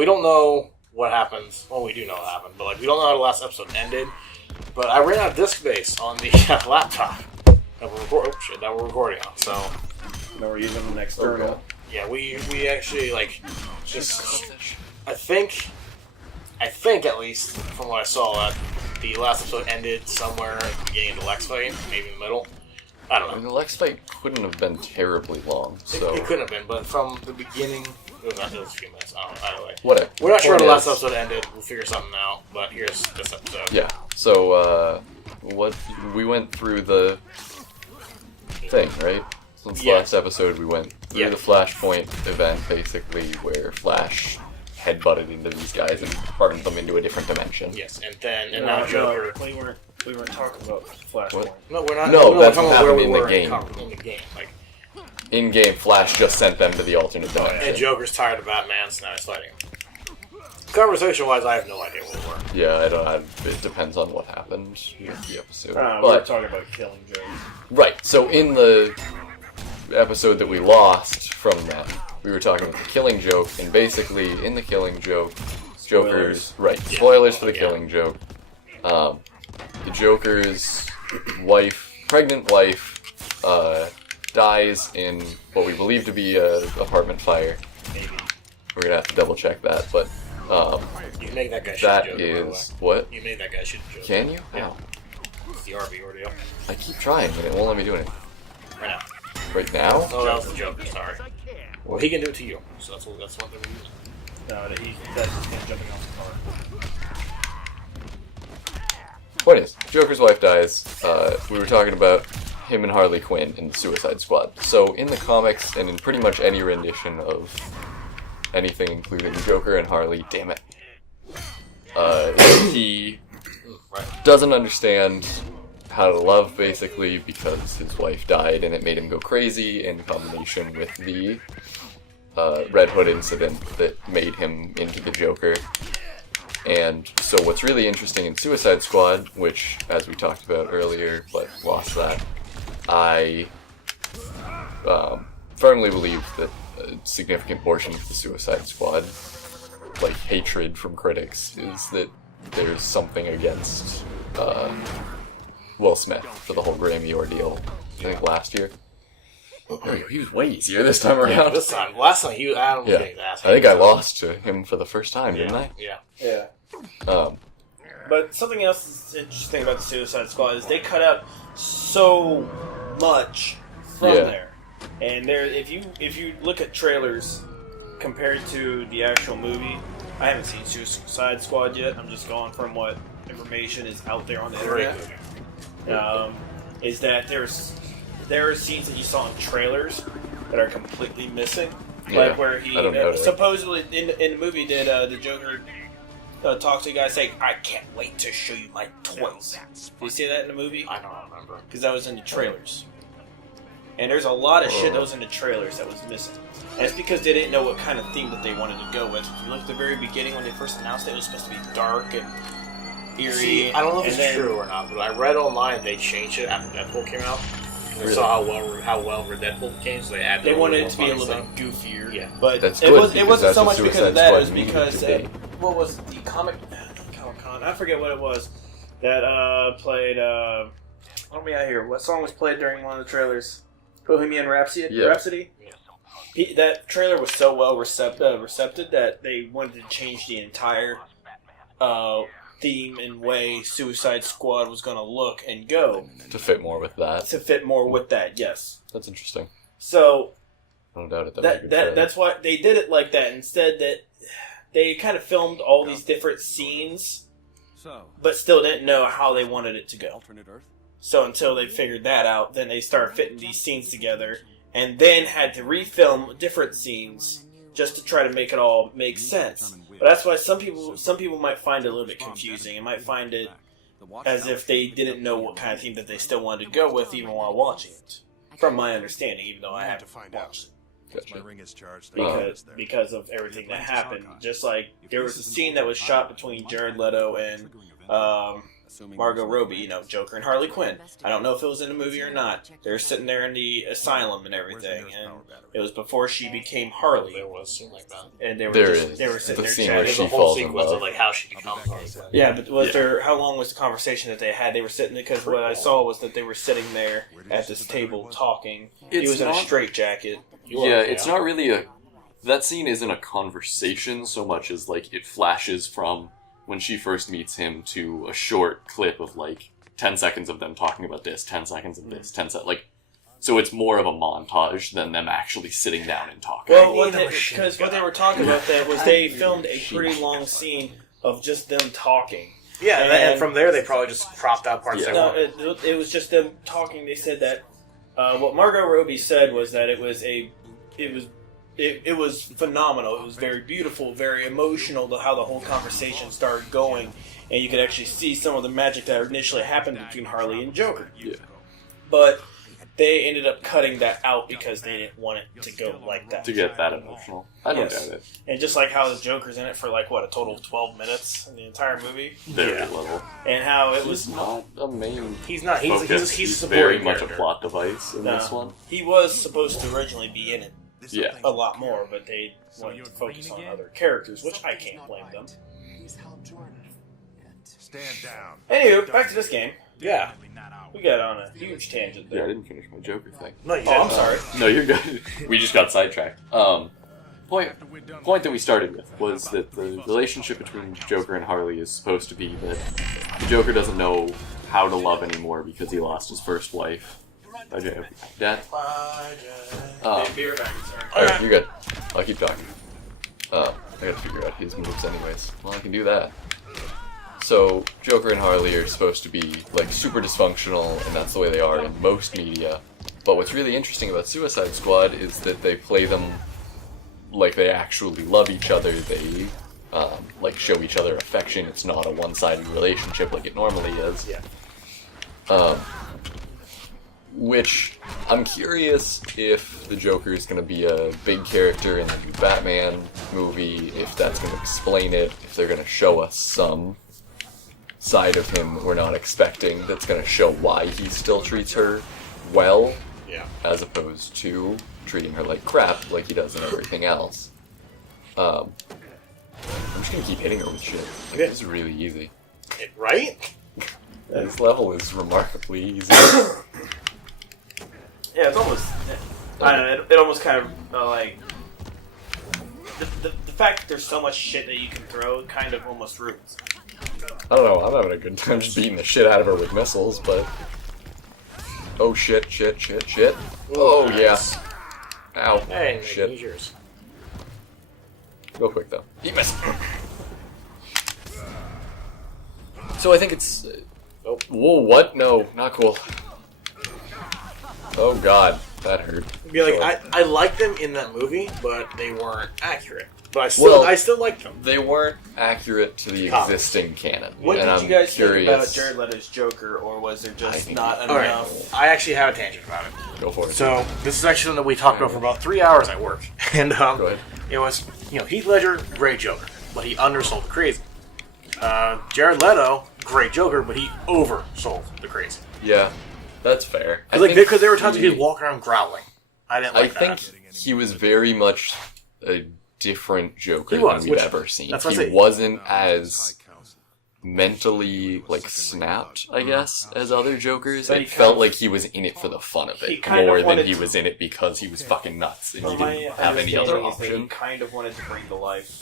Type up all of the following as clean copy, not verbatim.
we don't know what happens. Well, we do know what happened, but like we don't know how the last episode ended. But I ran out of disk space on the laptop that we're recording on. So now we're using an external. Yeah, we actually like just. I think at least from what I saw that the last episode ended somewhere at the beginning of the Lex fight, maybe in the middle. I don't know. And the Lex fight couldn't have been terribly long, so... It couldn't have been, but from the beginning, it was a few minutes. I don't know, either way. Whatever. We're not sure how the last episode ended. We'll figure something out, but here's this episode. Yeah, so, we went through the thing, right? Since the last episode, we went through the Flashpoint event, basically, where Flash headbutted into these guys and turned them into a different dimension. Yes, and now Joker... We weren't talking about Flashpoint. What? No, we're not. No, that's talking what about where happened we in the were game. In the game, like in game, Flash just sent them to the alternate dimension. and Joker's tired of Batman, so now he's fighting. Conversation-wise, I have no idea where we were. Yeah, I don't. It depends on what happened with the episode. We were talking about killing Joker. Right. So in the episode that we lost from that, we were talking about the Killing Joke, and basically in the Killing Joke, Joker's spoilers for the Killing Joke. The Joker's pregnant wife, dies in what we believe to be an apartment fire. Maybe. We're gonna have to double check that, but you make that guy shoot that Joker, is what? You made that guy shoot Joker. Can you? Yeah. How? It's the RB ordeal. I keep trying, and it won't let me do anything. Right now. Right now? Oh, that was the Joker. Sorry. Well, he can do it to you, so that's one thing we're using. No, that's just him jumping off the car. Point is, Joker's wife dies. We were talking about him and Harley Quinn in the Suicide Squad. So in the comics, and in pretty much any rendition of anything including Joker and Harley, damn it, he doesn't understand how to love, basically, because his wife died and it made him go crazy, in combination with the Red Hood incident that made him into the Joker. And so what's really interesting in Suicide Squad, which, as we talked about earlier, but lost that, I firmly believe that a significant portion of the Suicide Squad, like, hatred from critics, is that there's something against Will Smith for the whole Grammy ordeal, I think last year. He was way easier this time around. Yeah, this time. Last time, I don't think his ass. I think I lost to him for the first time, didn't I? Yeah. But something else that's interesting about the Suicide Squad is they cut out so much from there. And if you look at trailers compared to the actual movie, I haven't seen Suicide Squad yet. I'm just going from what information is out there on the internet. Is that there are scenes that you saw in trailers that are completely missing. Like where he supposedly in the movie did the Joker talk to a guy saying, "I can't wait to show you my toys." Did you see that in the movie? I don't remember. Because that was in the trailers. And there's a lot of shit that was in the trailers that was missing. And it's because they didn't know what kind of theme that they wanted to go with. If you look at the very beginning when they first announced it was supposed to be dark and eerie. See, I don't know if it's true or not, but I read online they changed it after Deadpool came out. They saw how well Deadpool became, so they added. They wanted it to be a little bit goofier. Yeah, but that's it wasn't so much Suicide because of that. It was Squad because needed to what was the Comic Con? I forget what it was that played. Let me out here. What song was played during one of the trailers? Bohemian Rhapsody. Yeah. That trailer was so well recepted that they wanted to change the entire theme and way Suicide Squad was going to look and go to fit more with that. Yes. That's interesting. So no doubt it. That's why they did it like that. Instead, that they kind of filmed all these different scenes, but still didn't know how they wanted it to go. Alternate Earth. So until they figured that out, then they started fitting these scenes together, and then had to refilm different scenes just to try to make it all make sense. But that's why some people might find it a little bit confusing and might find it as if they didn't know what kind of theme that they still wanted to go with even while watching it. From my understanding, even though I haven't watched it. Gotcha. Because of everything that happened. Just like there was a scene that was shot between Jared Leto and I Margot Robbie, you know, Joker and Harley Quinn. I don't know if it was in the movie or not. They were sitting there in the asylum and everything, and it was before she became Harley. There was a scene like that. And they were sitting The there scene where chatting. she The whole falls in sequence love. of like how she becomes Harley Quinn. Yeah, but was there? How long was the conversation that they had? They were sitting because what I saw was that they were sitting there at this table talking. He was in a straitjacket. Yeah, it's not really a... That scene isn't a conversation so much as, like, it flashes from when she first meets him to a short clip of, like, 10 seconds of them talking about this, 10 seconds of this, 10 seconds... Like, so it's more of a montage than them actually sitting down and talking. Well, because what they were talking about that was they filmed a pretty long scene of just them talking. Yeah, and from there they probably just cropped out parts they No, wanted. it was just them talking. They said that what Margot Robbie said was that it was phenomenal. It was very beautiful, very emotional to how the whole conversation started going, and you could actually see some of the magic that initially happened between Harley and Joker. Yeah. But they ended up cutting that out because they didn't want it to go like that. To get that emotional. I don't doubt it. And just like how the Joker's in it for like, what, a total of 12 minutes in the entire movie? Very little. And how it was... He's not a main He's not. focus. He's a very supporting much character. a plot device in this one. He was supposed to originally be in it Yeah. a lot more, but they wanted to focus on other characters, which I can't blame them. Stand down. Anywho, back to this game. Yeah. We got on a huge tangent Yeah, I there. didn't finish my Joker thing. No, you Oh, I'm didn't. sorry. No, you're good. We just got sidetracked. Point that we started with was that the relationship between Joker and Harley is supposed to be that Joker doesn't know how to love anymore because he lost his first wife. Okay, Dad? Beer back, sorry. Alright, you're good. I'll keep talking. I gotta figure out his moves anyways. Well, I can do that. So, Joker and Harley are supposed to be, like, super dysfunctional, and that's the way they are in most media. But what's really interesting about Suicide Squad is that they play them like they actually love each other. They, like, show each other affection. It's not a one-sided relationship like it normally is. Yeah. Which, I'm curious if the Joker is going to be a big character in the new Batman movie, if that's going to explain it, if they're going to show us some side of him we're not expecting that's going to show why he still treats her well, Yeah. as opposed to treating her like crap like he does in everything else. I'm just going to keep hitting her with shit. Okay. This is really easy. Right? This level is remarkably easy. Yeah, it's almost... I don't know, it almost kind of, like... The fact that there's so much shit that you can throw kind of almost ruins. I don't know, I'm having a good time just beating the shit out of her with missiles, but... Oh shit. Oh nice. yeah. Ow. Hey, Shit. here's yours. Go quick though. Eat missile. So I think it's... Oh. Whoa, what? No, not cool. Oh god, that hurt. Be like, Sure. I liked them in that movie, but they weren't accurate. But I still liked them. They weren't accurate to the Comics. existing canon. What and did I'm you guys curious... think about Jared Leto's Joker, or was there I just think- not All right, enough? I actually have a tangent about it. Go for it. So this is actually something that we talked about for about 3 hours at work, and Go ahead. it was Heath Ledger, great Joker, but he undersold the crazy. Jared Leto, great Joker, but he oversold the crazy. Yeah, that's fair. Because there were times he was walking around growling. I didn't I like think that. he was very much a different Joker He was, than we've which- ever seen. that's what I He say. wasn't as mentally, like, snapped, I guess, as other Jokers. But he It kind felt of- like he was in it for the fun of he it, kind of more than wanted he to- was in it because he was fucking nuts and he From my didn't have any other understanding is that he option. kind of wanted to bring to life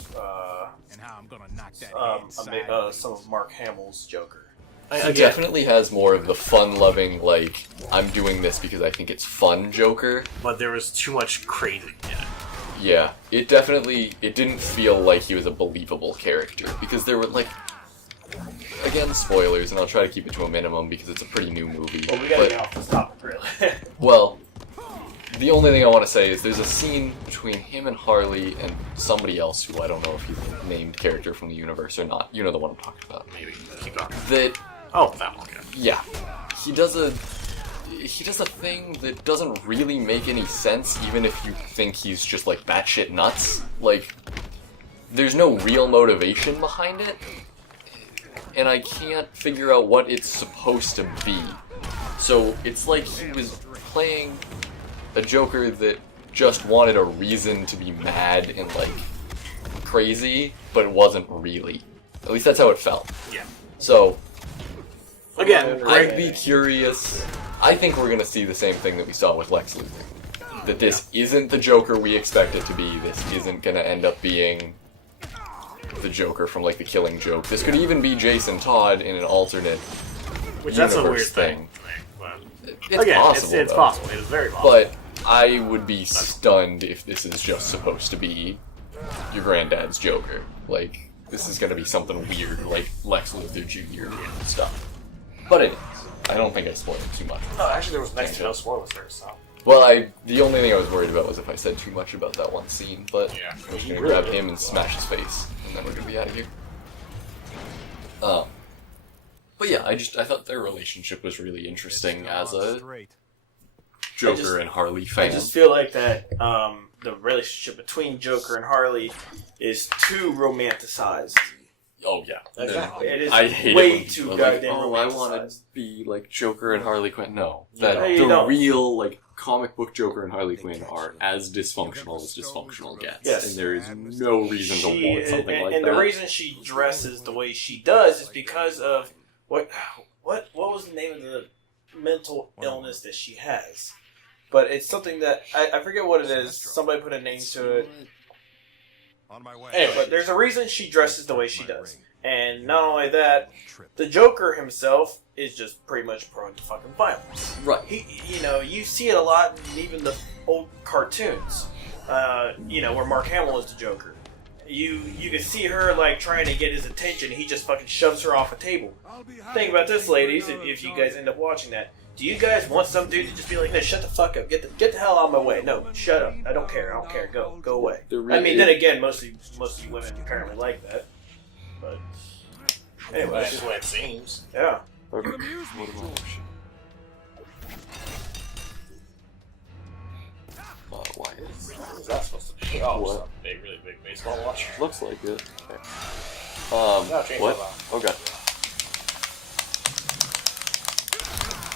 And how I'm gonna knock that some of Mark Hamill's Joker. He definitely has more of the fun-loving, like, I'm doing this because I think it's fun Joker. But there was too much crazy in it. Yeah, it didn't feel like he was a believable character, because there were, like, again, spoilers, and I'll try to keep it to a minimum because it's a pretty new movie. Well, we gotta but, get off this topic, really. well, the only thing I want to say is there's a scene between him and Harley and somebody else who I don't know if he's a named character from the universe or not. You know the one I'm talking about. Maybe. Keep going. That, Oh, that one. Okay. yeah, he does a thing that doesn't really make any sense, even if you think he's just, like, batshit nuts. Like, there's no real motivation behind it. and I can't figure out what it's supposed to be. So it's like he was playing a Joker that just wanted a reason to be mad and like crazy, but it wasn't really. At least that's how it felt. Yeah. So Again, I'd be curious. I think we're gonna see the same thing that we saw with Lex Luthor. That this isn't the Joker we expect it to be. This isn't gonna end up being the Joker from like The Killing Joke. This could even be Jason Todd in an alternate which that's a weird universe thing. It's Again, possible. it's though. possible. It is very possible. But I would be stunned if this is just supposed to be your granddad's Joker. Like, this is gonna be something weird, like Lex Luthor Jr. and stuff. But it is. I don't think I spoiled it too much. No, actually, there was next to no spoilers there, so. Well, the only thing I was worried about was if I said too much about that one scene, but Yeah. I'm just gonna grab him and smash his face, and then we're gonna be out of here. But yeah, I thought their relationship was really interesting as a Joker and Harley fan. I just feel like that the relationship between Joker and Harley is too romanticized. Oh yeah, Exactly. It is I hate way it when too people are like, goddamn oh, I want to romanticized. be like Joker and Harley Quinn. No, No, you the don't. real like comic book Joker and Harley Quinn are as dysfunctional as dysfunctional gets, Yes. and there is no reason to want something like and that. the reason she dresses the way she does is because of what was the name of the mental illness that she has? But it's something that I forget what it is. Somebody put a name to it. On my way. Anyway, but there's a reason she dresses the way she does. And not only that, the Joker himself is just pretty much prone to fucking violence. Right. You see it a lot in even the old cartoons. Where Mark Hamill is the Joker. You can see her like trying to get his attention. He just fucking shoves her off a table. Think about this, ladies. If you guys end up watching that, do you guys want some dude to just be like, "No, shut the fuck up. Get the hell out of my way. No, shut up. I don't care. Go away." I mean, then again, most of you women apparently like that. But anyway, That's just what it seems. yeah. Okay. What am I watching? Why is What is that supposed to be? Oh, What? some big, really big baseball watch. looks like it? Okay. No, change What? that Okay.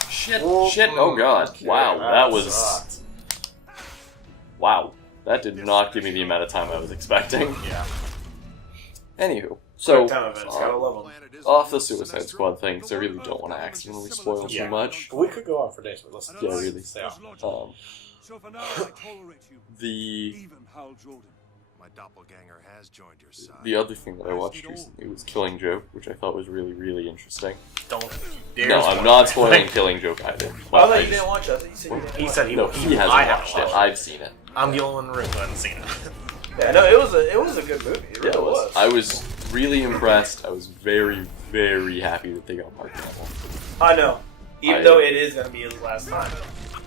Shit! Oh god! Okay, Wow, that was sucked. wow. That did not give me the amount of time I was expecting. Yeah. Anywho, so Quick time events, gotta love them. off the Suicide Squad thing, because I really don't want to accidentally spoil Yeah. too much. We could go on for days, but let's Yeah, really. stay on. So for now, I tolerate you. The Even Hal Jordan. My doppelganger has joined your side. the other thing that I watched recently was Killing Joke, which I thought was really, really interesting. Don't dare No, spoil I'm not it. spoiling Killing Joke either. I But thought you didn't watch it. I thought you said you didn't He watch said it. he no, would. he hasn't I haven't watched it. watched I've seen it. I'm the only one in the room who hasn't seen it. Yeah, no, it was a good movie. It really was. I was really impressed. I was very, very happy that they got Mark Hamill. I know. Even though it is going to be his last time.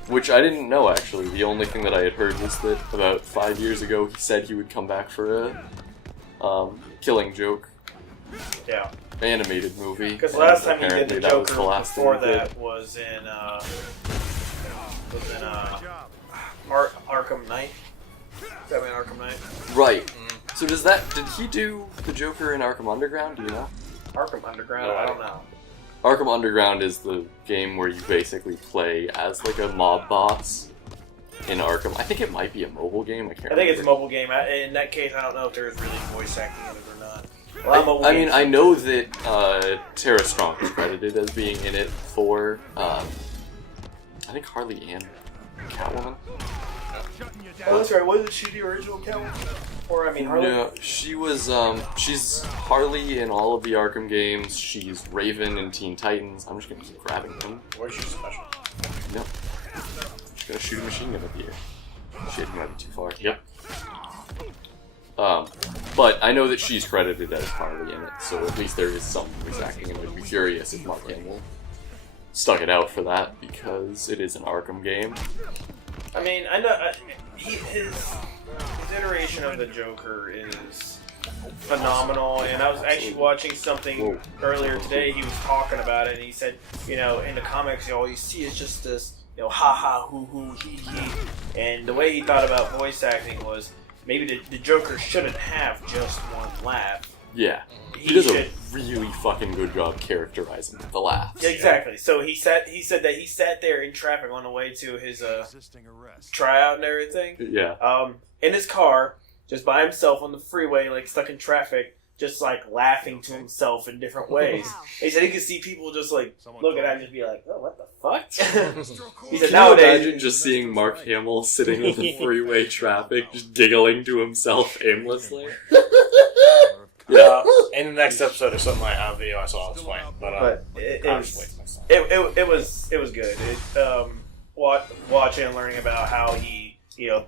Which I didn't know, actually. The only thing that I had heard was that about 5 years ago he said he would come back for a Killing Joke Yeah. animated movie. Because and last time he did apparently the that was Joker the last thing before he did. that was in Arkham Knight. Batman Arkham Knight. Right. So did he do the Joker in Arkham Underground, do you know? Arkham Underground, No, I don't know. Arkham Underground is the game where you basically play as like a mob boss in Arkham. I think it might be a mobile game. I can't I think it's a remember. mobile game. In that case, I don't know if there's really voice acting in it or not. Well, mobile I mean, games- I know that Tara Strong is credited as being in it for, I think Harley and Catwoman. Oh, that's right. Wasn't she the original Catwoman? Or, I mean, Harley? No, she was, she's Harley in all of the Arkham games. She's Raven in Teen Titans. I'm just gonna keep grabbing them. Where's your special? No. Just gonna shoot a machine gun at the air. Shit, might be too far. Yep. But I know that she's credited as Harley in it, so at least there is some voice acting, and I'd be curious if Mark Hamill stuck it out for that, because it is an Arkham game. I mean, I know his iteration of the Joker is phenomenal, and I was actually watching something earlier today. He was talking about it, and he said, in the comics, all you see is just this, ha ha, hoo hoo, hee hee, and the way he thought about voice acting was maybe the Joker shouldn't have just one laugh. Yeah. He he does should. a really fucking good job characterizing the laughs. Exactly. So he said that he sat there in traffic on the way to his Resisting arrest. tryout and everything. Yeah. In his car, just by himself on the freeway, like stuck in traffic, just like laughing to himself in different ways. He said he could see people just like look at him and just be like, "Oh, what the fuck?" He said Can you nowadays. imagine just seeing Mark Hamill sitting in the freeway traffic, just giggling to himself aimlessly? Yeah. In the next episode or something like that video I saw, it's fine. But it I'll was just wait till next time. it was good. Watching and learning about how he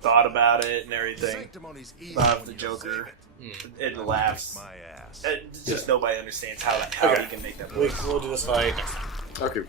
thought about it and everything. Sanctimony's easy About when the you Joker. save it. It laughs. My ass. Just nobody understands how Okay. he can make that. We'll do this fight next time. Okay.